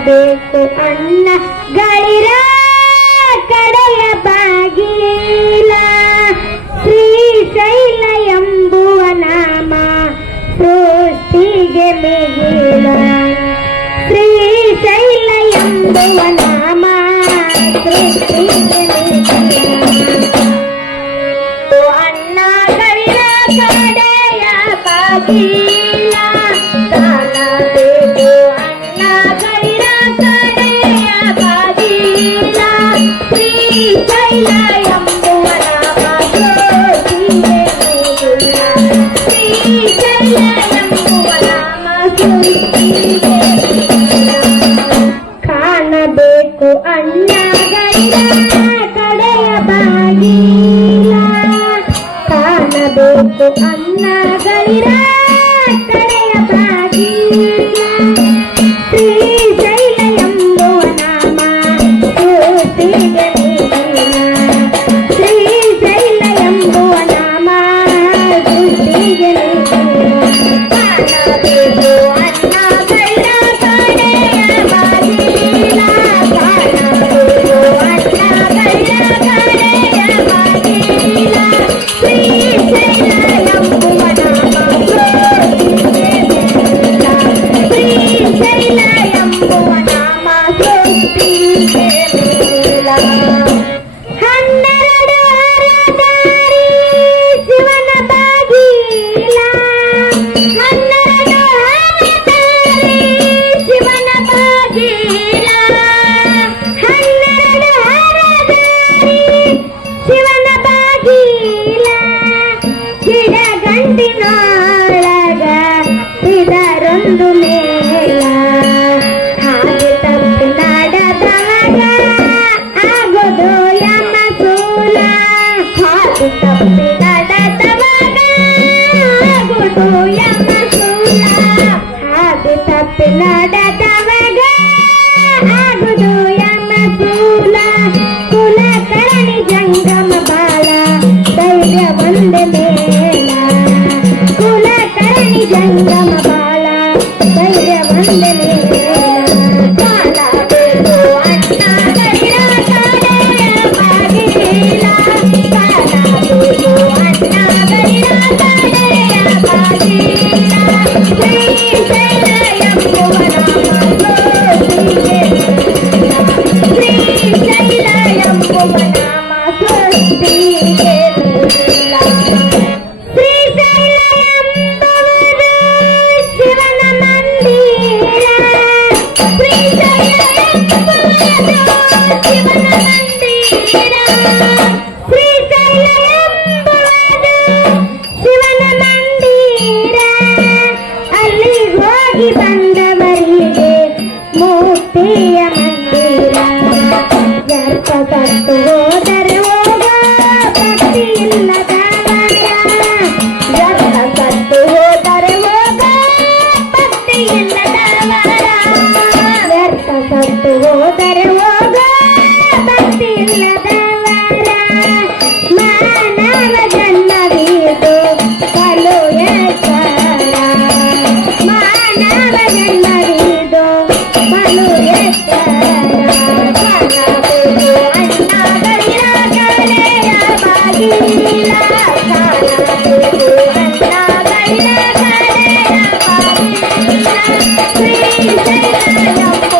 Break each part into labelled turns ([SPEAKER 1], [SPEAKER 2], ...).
[SPEAKER 1] ಕಾಣಬೇಕು ಅಣ್ಣ ಗಳಿರ ಕಡೆಯ ಬಾಗಿಲ Thank you. Yeah.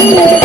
[SPEAKER 1] Thank you.